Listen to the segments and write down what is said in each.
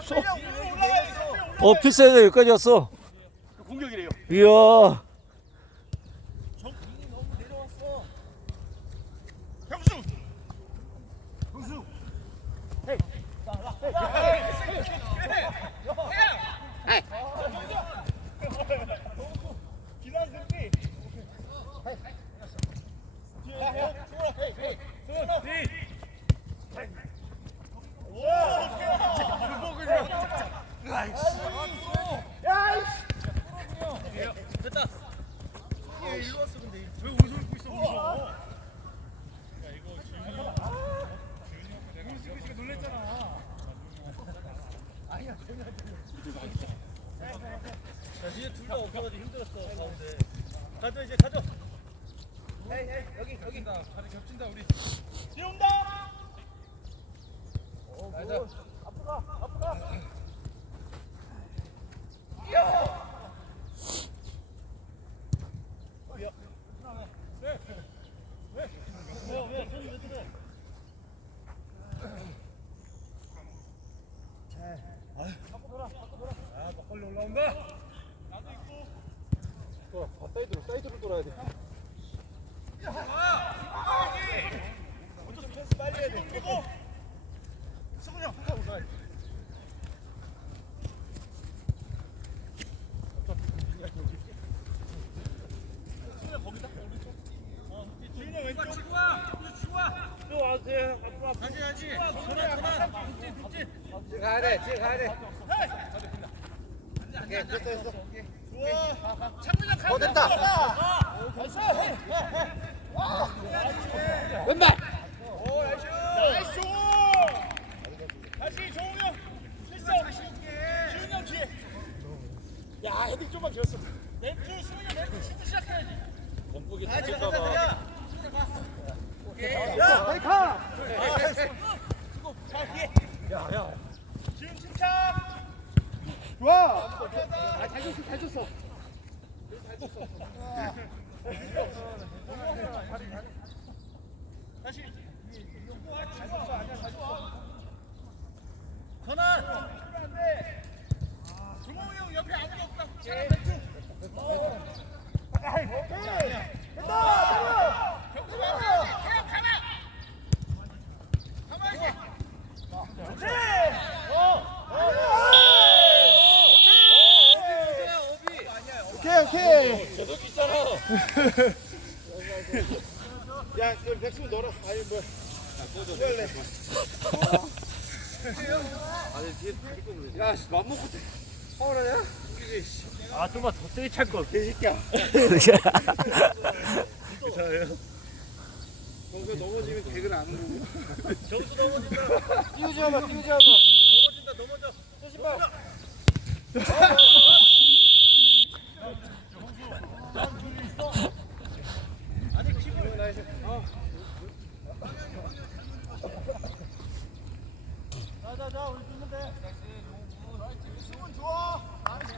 수가 없어. 필살기가 여기까지 왔어. 공격이래요. 이야. 정민이 너무 내려왔어. 형수. 형수. 헤이. 됐다. 얘 일로 왔어 근데 왜 우리서 입고 있어 우리서. 야 이거 지훈이가 놀랬잖아. 아니야 전혀. 야 니네 둘 다 없어가지고 힘들었어 가운데. 가져 이제 가져. 헤이 여기 자리 겹친다 우리. 뒤 온다. 가자. 앞으로 가. 이야. 막걸리 올라온다. 나도 있고. 사이드로 돌아야 돼. 먼저 패스 빨리 해야 돼. 그리고 승훈이 형 한가 올라야 돼. 승훈이 형 거기다. 오른쪽. 지훈이 형 왼쪽. 치고 와. 또 와주세요. 가지. 전환. 뒷진. 가야 돼. 오케이, 됐어. 좋아. 창문이 형 됐다. 나이스. 왼발. 오, 나이스. 다시 종우 형. 실수. 지훈이 형 뒤에. 야, 헤딩 좀만 길었어. 멘트 승훈이 형 멘트 진짜 시작해야지. 공복이 다칠까 봐. 오케이. 야, 빨리 가. 자, 뒤에. 야. 지훈 침착. 좋아. 잘 줬어. 다시. 전환. 종홍이 형 옆에 아무도 없다. 자, 멘트. 됐다. 경수 가만히. 오케이. 저기 있잖아. 야, 너 백수 넣어라. 아니 뭐야. 할래. 아니 뒤에 다리 꼽으래. 야, 맘 먹고 파울하냐? 웃기지. 아, 좀만 더 세게 찰 걸. 개새끼야. 괜찮아요? 거기서 넘어지면 개그를 안 하는 거고. 저기서 넘어진다. 띄우지 마. 넘어져. 또 신발. 아니 기분 나이스. 자자자 우리 뛰면 돼. 수훈 좋아. 나이스.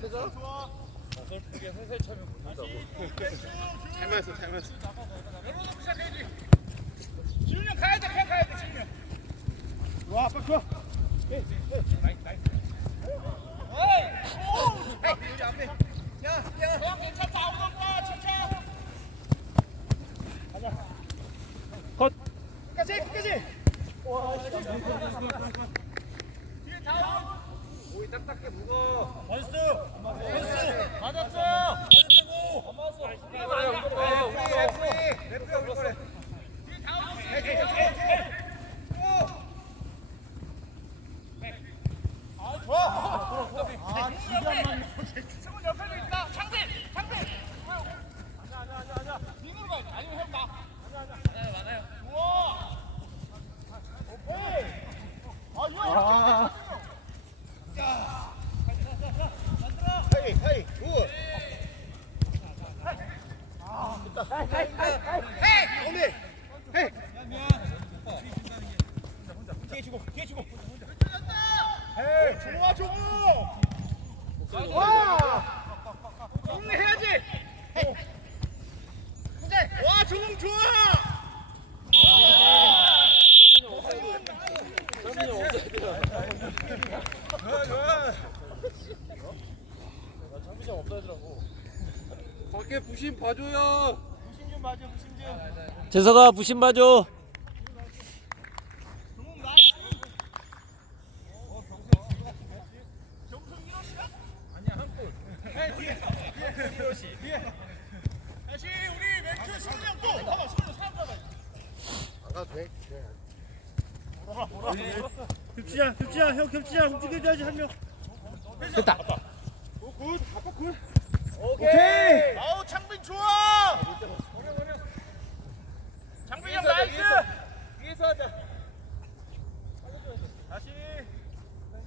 퇴자. 좋아. 어설프게 회사에 차면 못한다고. 잘 맞았어. 열어놓고 시작해야지. 지훈이 형 가야 돼. 지훈이 형. 와, 빨리 좋아. 나이스. 어이! 우리 앞에. 야. 괜찮다. 아무도 없다. 침착. 가자. 컷. 끝까지. 와, 뒤에 다운. 오이 딱딱해 무거워. 나이스. 맞았어. 맞았다고. 안 맞았어. 우리 래프야 우리 거래. 뒤에 다운. 좋아. 아, 기가 막히네. 승훈 옆에도 있다. 창대. 아니야. 민으로 가야지. 아니면 형 나. 아니야. 맞아요. 좋아. 오케이. 아, 이거. 야. 헤이. 굿. 헤이. 언니. 헤이. 뒤에 주고. 에이, 종우! 와! 정리 해야지! 와, 종우 좋아! 밖에 부심 봐줘요. 부심 좀 봐줘, 부심 좀. 재석아 부심 봐줘. 동훈 나이스. 정성 1호씨야? 아니야 한 골. 뒤에 1호씨. 뒤에. 다시 우리 멘트 승우 형 또. 봐봐, 승우 사람 봐봐. 안 가도 돼. 뭐라. 겹치자, 형 겹치자. 움직여줘야지 한 명. 됐다. 굿. 아빠 굿. 오케이. 아우 창빈 좋아. 창빈 형 나이스. 위에서 하자. 다시.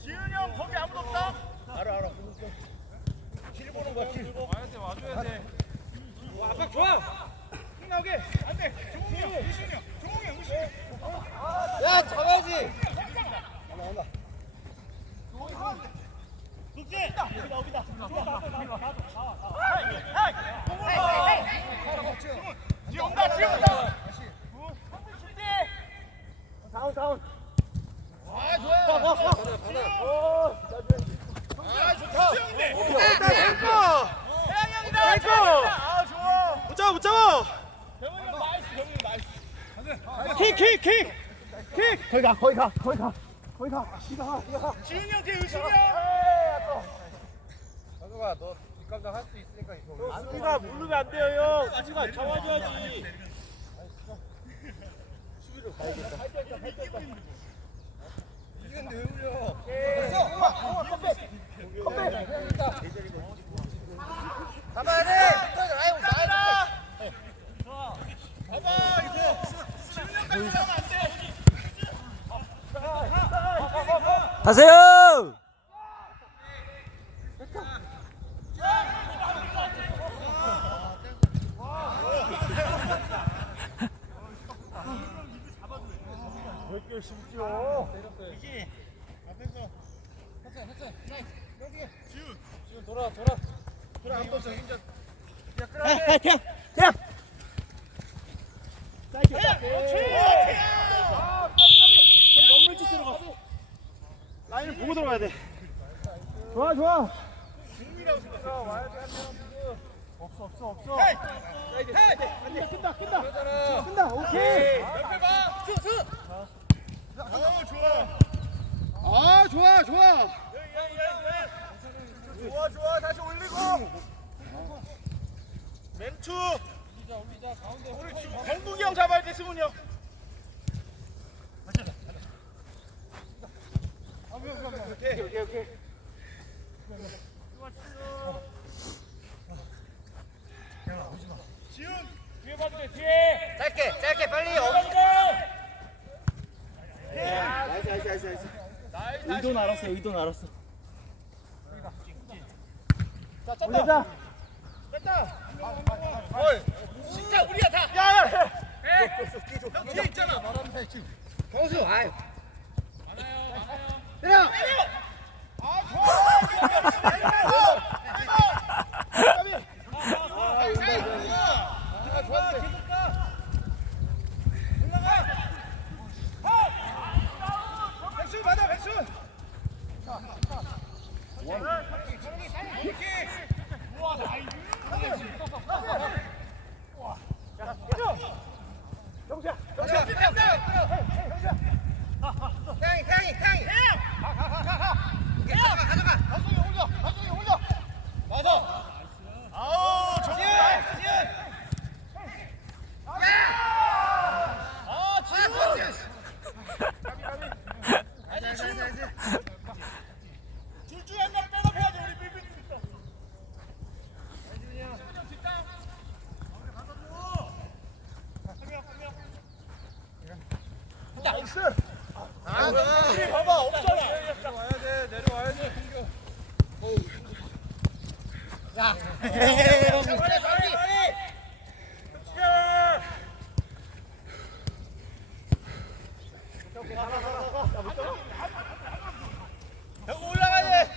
지훈이 형 거기 아무도 없다. 알아. 길 보는 거야. 길. 와줘야 돼. 아빠 좋아. 힘 나오게. 안 돼. 종웅이 형, 우신이 형. 종웅이 형, 우신이 형. 야 잡아야지. 국제. 여기다. 뒤에 온다. 다운. 아 좋아. 아 좋다. 태양이 형이다. 아 좋아. 못 잡아. 병훈이 형 나이스. 킥. 거기 가. 지훈이 형 뒤에 의신이 형. 상우가 너 뒷감당 할 수 있으니까 이거. 안수가 모르면 안 돼요 형. 안수가 잡아줘야지. 이겼는데 왜 울려? 잡아야 돼. 아유 나이다. 봐봐 이거. 지훈이 형까지 나오면 안 돼. 가세요. 몇 개 심지어. 이게 앞에서. 지금 돌아. 한 번씩 힘줘. 태양. 너무 일찍 들어가. 라인을 보고 들어가야 돼. 좋아. 중미라고 생각해. 와야 돼, 한 명. 없어. 헤이! 안돼, 끝나. 오케이. 옆에 봐. 좋아. 좋아. 다시 올리고. 멘투. 올리자 가운데. 우리 지금 경국이 형 잡아야 돼, 승훈이 형. 오케이. 지훈 뒤에 봐도 돼. 뒤에. 짧게 빨리. 나이스. 의도는 알았어. 자, 짠다. 됐다. 어이. 진짜 우리야 다. 야. 형 뒤에 있잖아. 경수 아유. 때려. 아, 좋아. 백수 받아, 백수. 태양이. 나중에 올려. 맞아. 아우, 좋아. 아, 지훈. 줄줄 한명 백업해야지 우리 빌빌. 나이스. 우리 봐봐 없잖아. 내려와야 돼. 빨리. 형 올라가야 돼.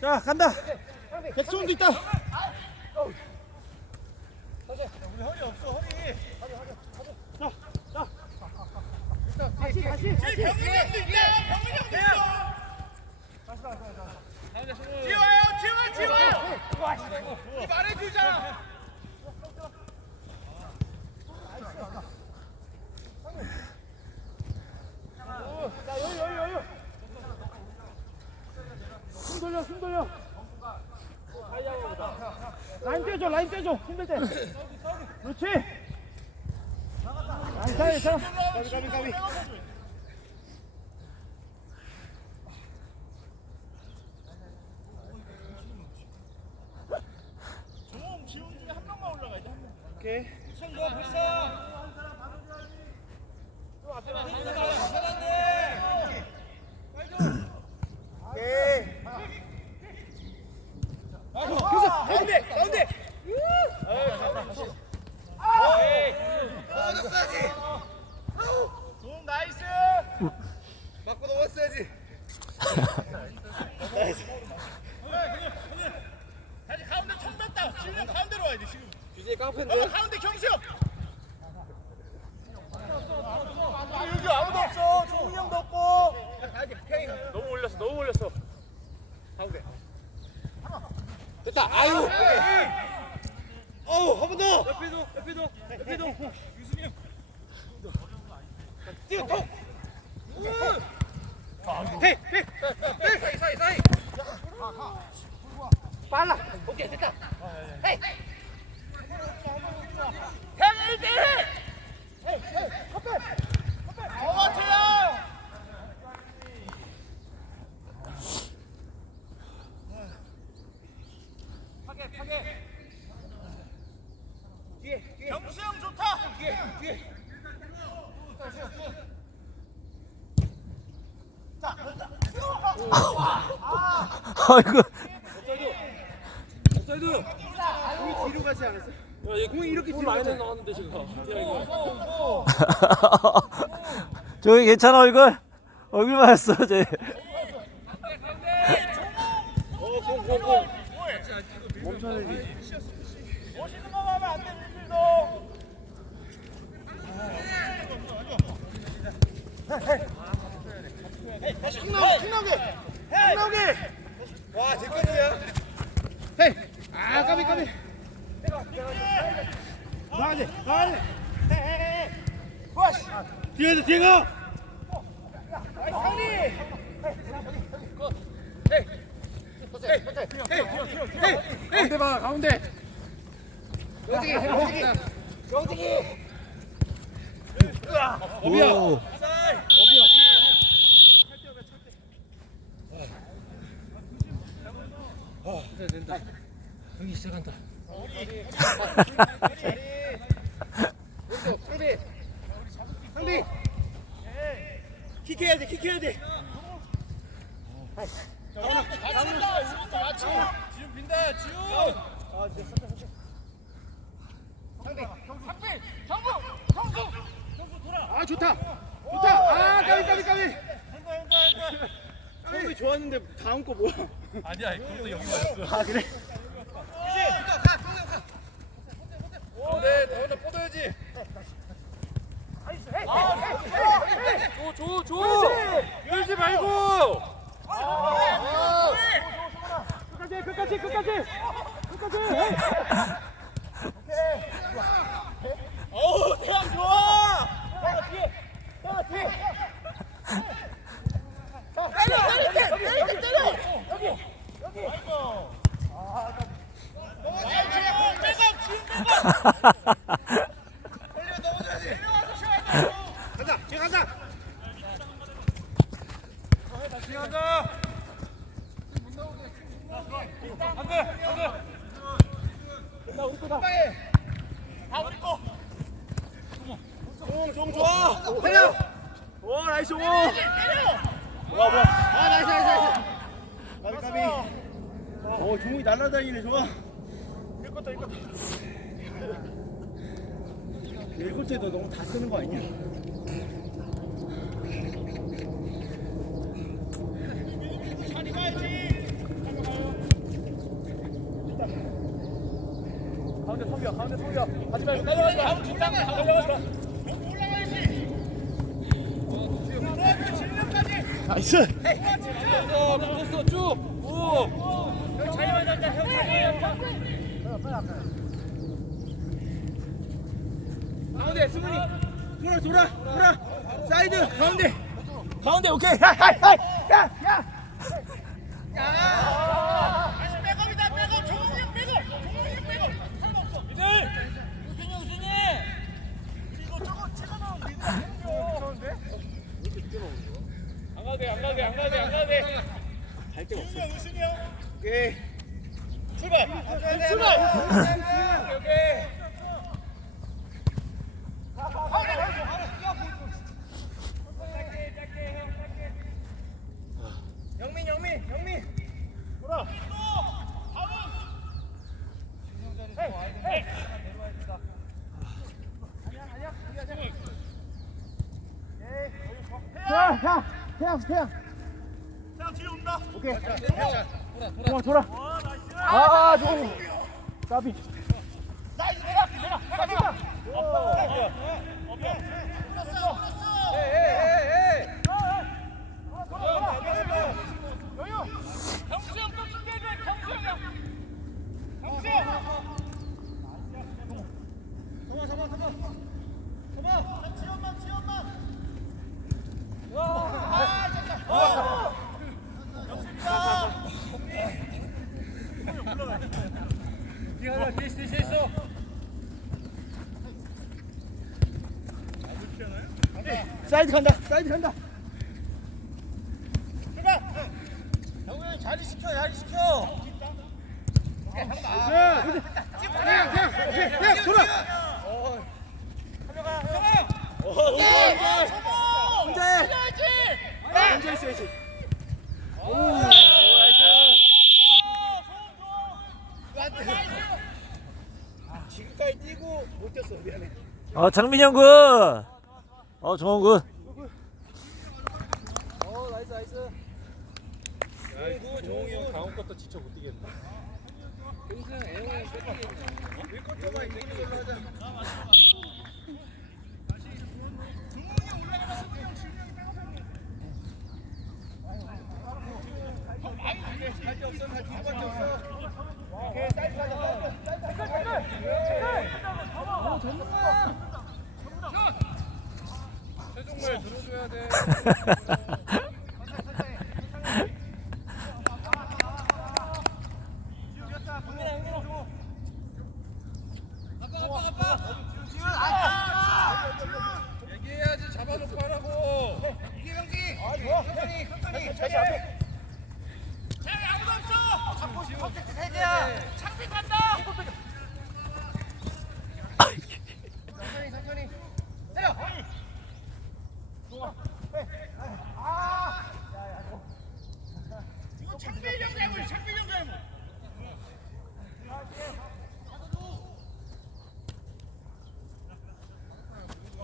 자 간다. 백수훈도 있다. 우리 허리 없어 허리. 자. 다시. 병민이 형도 있다. 병민이 형도 있어. 지워요. 이 말해주자. 여유. 숨 돌려. 라인 떼줘. 힘들 때. 그렇지. 라인 사이 자. 가비. 종 지훈 중에 한 명만 올라가야 돼. 한 명. 오케이. 손 줘. 벌써. 또 앞에 봐. 오케이. 가운데. 넣었어야지. 종 나이스. 맞고 넣었어야지. 나이스. 다시 가운데 총 뺐다. 지훈이 가운데로 와야 돼 지금. 주제 깡패인데. 가운데 경수형. 여기 아무도 없어. 종훈이 형도 없고. 너무 올렸어. 가운데. 됐다. 아유. 한 번 더. 옆에도. 유순이 형. 뛰어 톡. 헤이. 사이. 빨라. 오케이 됐다. 헤이. 형 1대1. 헤이. 컵백. 정확해요. 파괴. 뒤에. 경수 형 좋다. 뒤에. 자, 아이고. 옵사이드. 공이 뒤로 가지 않았어? 야, 얘 공이 이렇게 뒤로 많이 나갔는데 지금. 저기 괜찮아 얼굴? 얼굴 맞았어 쟤. 공. 멈춰야지. 멋있는 거 하면 안 돼, 밀필도. 다시 킥 나오게. 와, 제 거야. 헤이. 아, 까비. 나가지. 헤이. 와씨. 뒤에 가. 상리. 가운데 봐, 가운데. 영직이. 오. 된다. 경기 시작한다. 상리. 킥해야 돼. 지금 빈다. 지금. 상리. 경수 돌아. 아, 좋다. 아, 까비. 처음에 좋았는데 다음 거 뭐야? 아니야, 그것도 여기 맞았어. 아, 그래? 네, 더 혼자 뻗어야지. 줘. 열지 말고. 끝까지. 어우, 대왕 좋아. 뒤에. 때려. 여기. 가자. 안 돼. 됐다, 우리 거다. 다 우리 거. 종 좋아. 때려. 오, 나이스. 때려. 와. 아, 나이스. 까비. 종이 날아다니네, 좋아. 이겼다. 읽을 때도 너무 다 쓰는 거 아니냐? 자리 가야지. 가운데 턱이야. 하지 말고 내려가지 마. 내려가지 마. 올라가야지. 진영까지. 나이스. 붙었어 쭉. 오. 잘 맞았다. 형 잘 맞았다. 가운데 승훈이 돌아 사이드 가운데 오케이 야야야 다시 백업이다 백업 정웅이 형 백업 사람 없어 미들 우순이 그리고 저거 찍어놓은 미들 무서운데 안 가게 갈 데가 없어 우순이 형 오케이 출발 오케이 영민 돌아 태양 뒤에 온다 오케이 돌아 아 저거 까비 나이스 내가 경수 형 또 준비해줘 경수 형 지원만 사이드 간다 출발 영우 형 자리 시켜 태양 돌아 혼자 있어야지 지금까지 뛰고 못 뛰었어 미안해 장민이 형 굿. 정원 굿. 나이스. 아이고 정웅이 형 다음 것도 지쳐 못 뛰겠네. 동생 애형이 뺏기겠네. 일컷만 이기는 걸로 하자. 할게 없어. 다 뒤로밖에 없어. 오케이 사이드 가자. 최종말 들어줘야 돼. 얘기해야지 잡아놓고 하라고. 이게 명지. 천천히. 태양이 아무도 없어 잡고 컨택트 3개야 창빈 간다 천천히. 때려. 이거 창빈 형 대물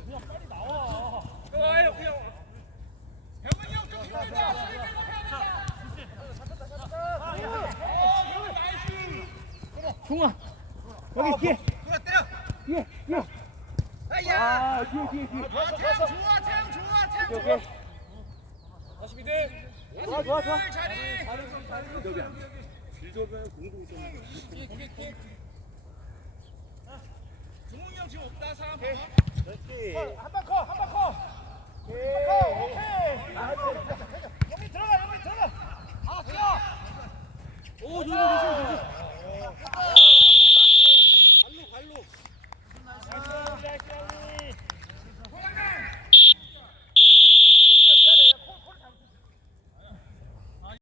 그냥 빨리 나와 와요 그냥. 병은이 형 좀 힘내자 종아 여기 뒤에 때려. 뒤에 아야. 뒤에 태양 좋아 다시 미들. 좋아 자리. 빌드업은 공도 있었는데. 종웅이 형 지금 없다 사람 그렇지. 한번 커 오케이 영미 들어가 아 뛰어 오, 조심.